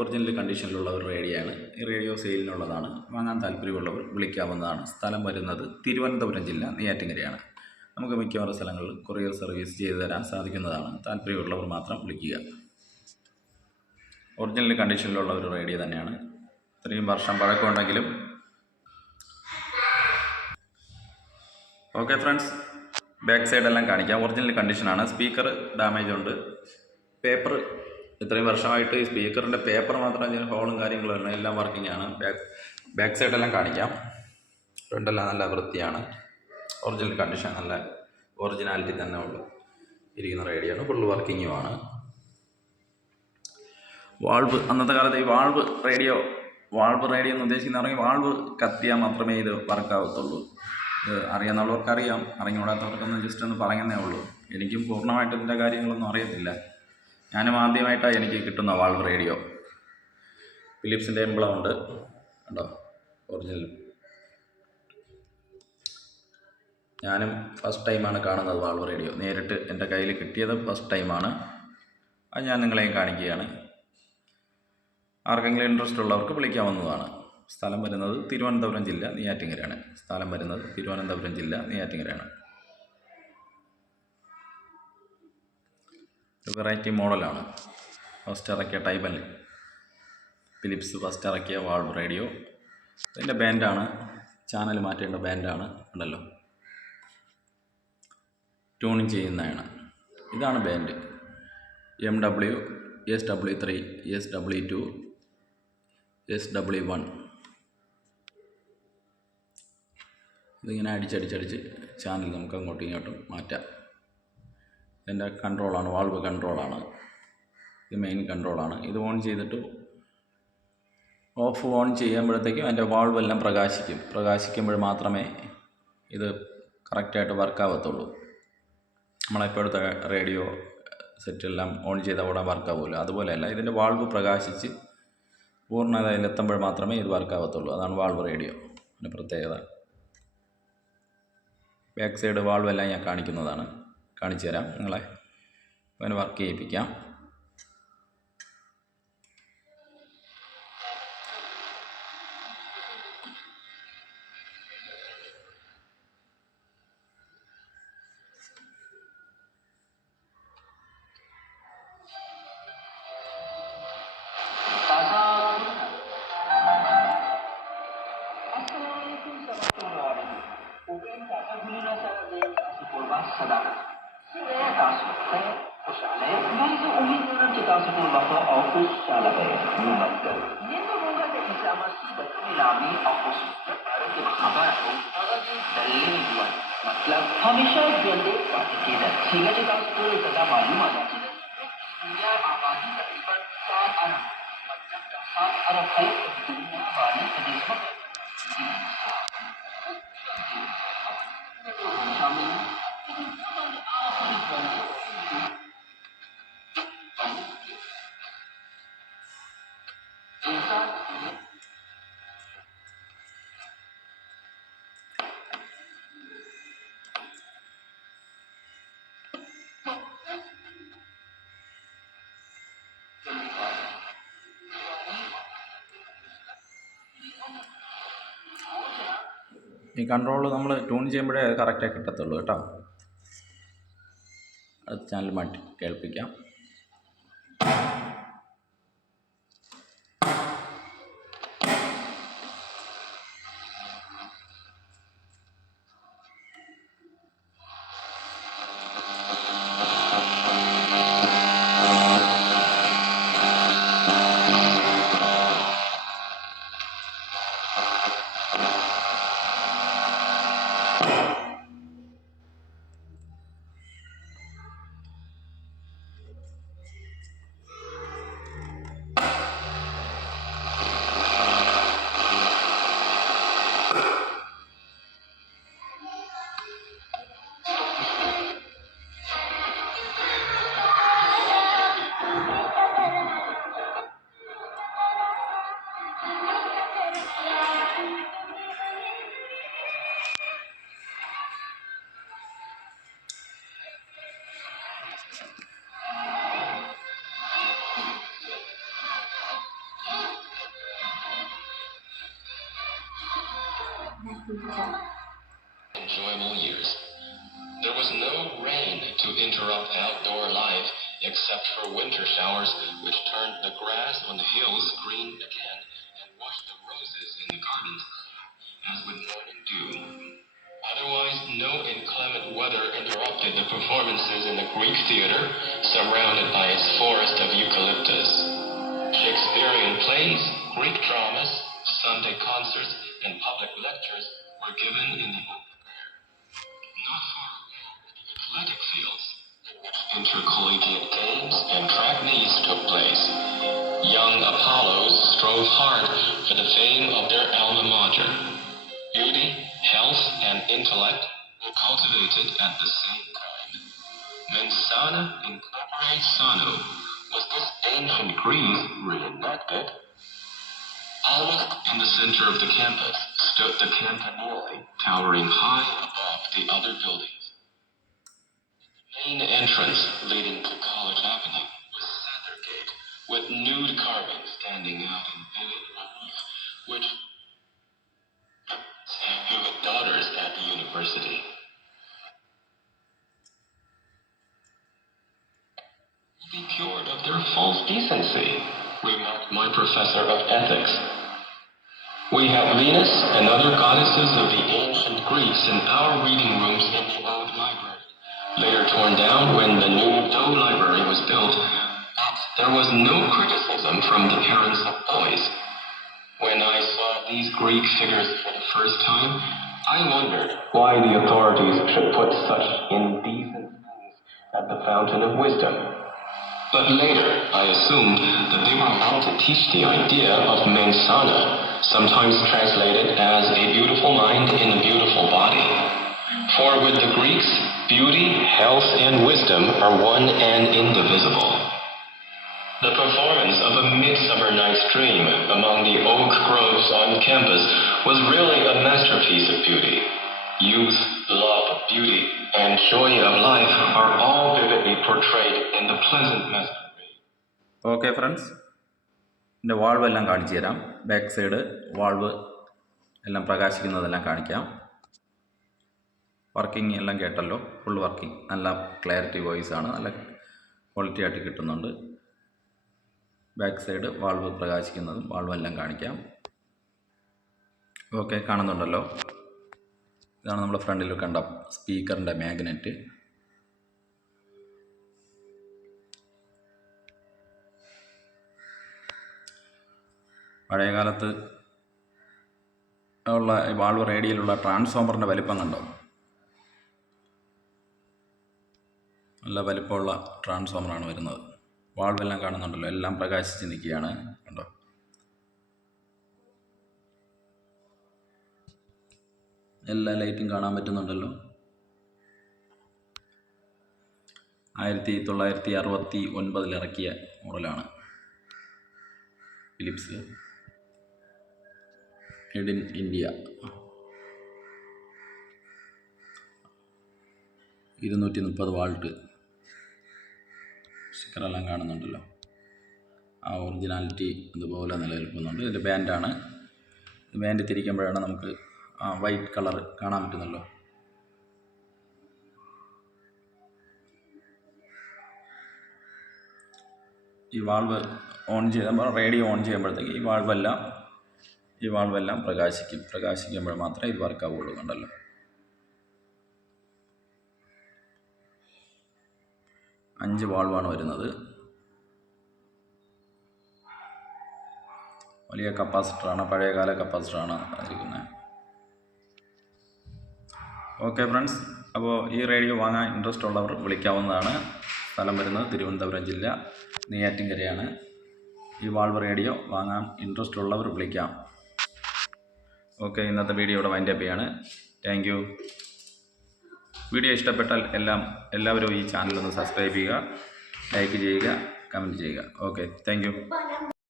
Original കണ്ടീഷനിലുള്ള ഒരു റേഡിയോയാണ്. ഈ radio സെയിലിനുള്ളതാണ്. വാങ്ങാൻ താല്പര്യമുള്ളവർ വിളിക്കാവുന്നതാണ്. സ്ഥലം വരുന്നത് തിരുവനന്തപുരം ജില്ല, നെയ്യാറ്റിൻകരയാണ്. നമുക്ക് മിക്കവാറും സ്ഥലങ്ങളിൽ കൊറിയർ സർവീസ് ചെയ്തു തരാൻ സാധിക്കുന്നതാണ്. താല്പര്യമുള്ളവർ മാത്രം വിളിക്കുക. ഒറിജിനൽ കണ്ടീഷനിലുള്ള ഒരു റേഡിയോ തന്നെയാണ്. ഇത്രയും വർഷം പഴക്കമുണ്ടെങ്കിലും. ഓക്കെ ഫ്രണ്ട്സ്, ബാക്ക് സൈഡെല്ലാം കാണിക്കാം. ഒറിജിനൽ കണ്ടീഷനാണ്. സ്പീക്കർ ഡാമേജ് ഉണ്ട്. പേപ്പർ ഇത്രയും വർഷമായിട്ട് ഈ സ്പീക്കറിൻ്റെ പേപ്പർ മാത്രം ചില ഹോളും കാര്യങ്ങളും എല്ലാം വർക്കിംഗ് ആണ്. ബാക്ക് സൈഡെല്ലാം കാണിക്കാം. ഫ്രണ്ടെല്ലാം നല്ല വൃത്തിയാണ്. ഒറിജിനൽ കണ്ടീഷൻ, നല്ല ഒറിജിനാലിറ്റി തന്നെ ഉള്ളു ഇരിക്കുന്ന റേഡിയോ ആണ്. ഫുൾ വർക്കിങ്ങുമാണ്. വാൾവ്, അന്നത്തെ കാലത്ത് ഈ വാൾവ് റേഡിയോ എന്ന് ഉദ്ദേശിക്കുന്നതാണെങ്കിൽ വാൾവ് കത്തിയാൽ മാത്രമേ ഇത് വർക്കാവത്തുള്ളൂ. അറിയാവുന്നവർക്കറിയാം, അറിഞ്ഞുകൂടാത്തവർക്കൊന്ന് ജസ്റ്റ് ഒന്ന് പറയുന്നേ ഉള്ളൂ. എനിക്കും പൂർണ്ണമായിട്ട് ഇതിൻ്റെ കാര്യങ്ങളൊന്നും അറിയത്തില്ല. ഞാനും ആദ്യമായിട്ടാണ് എനിക്ക് കിട്ടുന്ന വാൾവ് റേഡിയോ. ഫിലിപ്സിൻ്റെ എംബ്ലം ഉണ്ട് കണ്ടോ, ഒറിജിനൽ. ഞാനും ഫസ്റ്റ് ടൈമാണ് കാണുന്നത് വാൾവ് റേഡിയോ. നേരിട്ട് എൻ്റെ കയ്യിൽ കിട്ടിയത് ഫസ്റ്റ് ടൈമാണ്. അത് ഞാൻ നിങ്ങളെയും കാണിക്കുകയാണ്. ആർക്കെങ്കിലും ഇൻട്രസ്റ്റ് ഉള്ളവർക്ക് വിളിക്കാവുന്നതാണ്. സ്ഥലം വരുന്നത് തിരുവനന്തപുരം ജില്ല, നെയ്യാറ്റിൻകരയാണ്. വെറൈറ്റി മോഡലാണ്. ഫസ്റ്റ് ഇറക്കിയ ടൈബൽ ഫിലിപ്സ് ഫസ്റ്റ് ഇറക്കിയ വാൾവ് റേഡിയോ. ഇതിൻ്റെ ബാൻഡാണ്, ചാനൽ മാറ്റേണ്ട ബാൻഡാണ്. ഉണ്ടല്ലോ, ട്യൂണിങ് ചെയ്യുന്നതാണ്. ഇതാണ് band. MW, SW3, SW2, SW1. ഇതിങ്ങനെ അടിച്ചടിച്ച് ചാനൽ നമുക്ക് അങ്ങോട്ടും ഇങ്ങോട്ടും മാറ്റാം. ഇതിൻ്റെ കൺട്രോളാണ്, വാൾവ് കൺട്രോളാണ്. ഇത് മെയിൻ കൺട്രോളാണ്. ഇത് ഓൺ ചെയ്തിട്ട് ഓൺ ചെയ്യുമ്പോഴത്തേക്കും അതിൻ്റെ വാൾവ് എല്ലാം പ്രകാശിക്കുമ്പോൾ മാത്രമേ ഇത് കറക്റ്റായിട്ട് വർക്കാവത്തുള്ളൂ. നമ്മളെപ്പോഴത്തെ റേഡിയോ സെറ്റെല്ലാം ഓൺ ചെയ്താൽ അവിടെ വർക്കാവില്ല. അതുപോലെയല്ല, ഇതിൻ്റെ വാൾവ് പ്രകാശിച്ച് പൂർണ്ണതയിലെത്തുമ്പോൾ മാത്രമേ ഇത് വർക്കാവത്തുള്ളൂ. അതാണ് വാൾവ് റേഡിയോ അതിൻ്റെ പ്രത്യേകത. ബാക്ക് സൈഡ് വാൾവ് എല്ലാം ഞാൻ കാണിച്ചു തരാം നിങ്ങളെ. അങ്ങനെ വർക്ക് ചെയ്യിപ്പിക്കാം. मतलब हमेशा जल्दी ठीक है सदा मालूम आ जाती है। दुनिया आबादी तकरीबन 7 अरब, मतलब 7 अरब है दुनिया वाले प्रदेशों में ഈ കൺട്രോൾ നമ്മൾ ട്യൂൺ ചെയ്യുമ്പോഴേ കറക്റ്റായി കിട്ടത്തുള്ളൂ കേട്ടോ. അത് ചാനൽ മാറ്റി കേൾപ്പിക്കാം. Enjoyable years. There was no rain to interrupt outdoor life except for winter showers, which turned the grass on the hills green again and washed the roses in the gardens as with morning dew. Otherwise, no inclement weather interrupted the performances in the Greek theater, surrounded by its forest of eucalyptus. Shakespearean plays, Greek dramas, Sunday concerts, and public lectures were given in the open air. Not far away were the athletic fields, in which intercollegiate games and track meets took place. Young Apollos strove hard for the fame of their alma mater. Beauty, health, and intellect were cultivated at the same time. Mensana in corpore sano. Was this ancient Greece reenacted? Almost in the center of the campus stood the Campanile, towering high above the other buildings. The main entrance leading to College Avenue was Sattergate, with nude carvings standing out in vivid relief, which who had daughters at the university. Be cured of their false decency, remarked my professor of ethics. We have Venus and other goddesses of the ancient Greeks in our reading rooms in the old library, later torn down when the new Doe Library was built. There was no criticism from the parents of boys. When I saw these Greek figures for the first time, I wondered why the authorities should put such indecent things at the fountain of wisdom. But later, I assumed that they were meant to teach the idea of mensana, sometimes translated as a beautiful mind in a beautiful body. For with the Greeks, beauty, health, and wisdom are one and indivisible. The performance of A Midsummer Night's Dream among the oak groves on campus was really a masterpiece of beauty. Youth, love of beauty, and joy of life are all vividly portrayed in the pleasant masquerade. Okay friends, എൻ്റെ valve എല്ലാം കാണിച്ചു തരാം. Back side valve എല്ലാം പ്രകാശിക്കുന്നതെല്ലാം കാണിക്കാം. Working എല്ലാം കേട്ടല്ലോ, full working, നല്ല clarity voice ആണ്, നല്ല ക്വാളിറ്റി ആയിട്ട് കിട്ടുന്നുണ്ട്. ബാക്ക് സൈഡ് വാൾവ് പ്രകാശിക്കുന്നതും വാൾവ് എല്ലാം കാണിക്കാം. ഓക്കെ, കാണുന്നുണ്ടല്ലോ. ഇതാണ് നമ്മൾ ഫ്രണ്ടിൽ കണ്ട സ്പീക്കറിൻ്റെ മാഗ്നറ്റ്. പഴയകാലത്ത് ഉള്ള വാൾവ് റേഡിയോയിലുള്ള ട്രാൻസ്ഫോമറിൻ്റെ വലിപ്പം കണ്ടോ? നല്ല വലിപ്പമുള്ള ട്രാൻസ്ഫോമറാണ് വരുന്നത്. വാൾവെല്ലാം കാണുന്നുണ്ടല്ലോ, എല്ലാം പ്രകാശിച്ച് നിൽക്കുകയാണ്, കണ്ടോ? എല്ലാ ലൈറ്റും കാണാൻ പറ്റുന്നുണ്ടല്ലോ. 1969 ഇറക്കിയ മോഡലാണ് Philips, made in India. 230 volt സ്റ്റിക്കറെല്ലാം കാണുന്നുണ്ടല്ലോ. ആ ഒറിജിനാലിറ്റി അതുപോലെ നിലനിൽക്കുന്നുണ്ട്. ഇതിൻ്റെ ബാൻഡാണ്. ബാൻഡ് തിരിക്കുമ്പോഴാണ് നമുക്ക് ആ വൈറ്റ് കളർ കാണാൻ പറ്റുന്നല്ലോ. ഈ വാൾവ് ഓൺ ചെയ്യുമ്പോൾ, റേഡിയോ ഓൺ ചെയ്യുമ്പോഴത്തേക്ക് ഈ വാൾവെല്ലാം പ്രകാശിക്കുമ്പോൾ മാത്രമേ ഇത് വർക്കാവുള്ളൂ. കണ്ടല്ലോ, അഞ്ച് വാൾവാണ് വരുന്നത്. വലിയ കപ്പാസിറ്ററാണ്, പഴയകാല കപ്പാസിറ്ററാണ് ഇരിക്കുന്നത്. ഓക്കെ ഫ്രണ്ട്സ്, അപ്പോൾ ഈ റേഡിയോ വാങ്ങാൻ ഇൻട്രസ്റ്റ് ഉള്ളവർ വിളിക്കാവുന്നതാണ്. സ്ഥലം വരുന്നത് തിരുവനന്തപുരം ജില്ല, നെയ്യാറ്റിൻകരയാണ്. ഈ വാൾവ് റേഡിയോ വാങ്ങാൻ ഇൻട്രസ്റ്റ് ഉള്ളവർ വിളിക്കാം. ഓക്കെ, ഇന്നത്തെ വീഡിയോ ഇവിടെ വൈൻഡപ്പ് ചെയ്യാണ്. Thank you. വീഡിയോ ഇഷ്ടപ്പെട്ടാൽ എല്ലാവരും ഈ ചാനലൊന്ന് സബ്സ്ക്രൈബ് ചെയ്യുക, ലൈക്ക് ചെയ്യുക, കമൻറ്റ് ചെയ്യുക. Okay, thank you.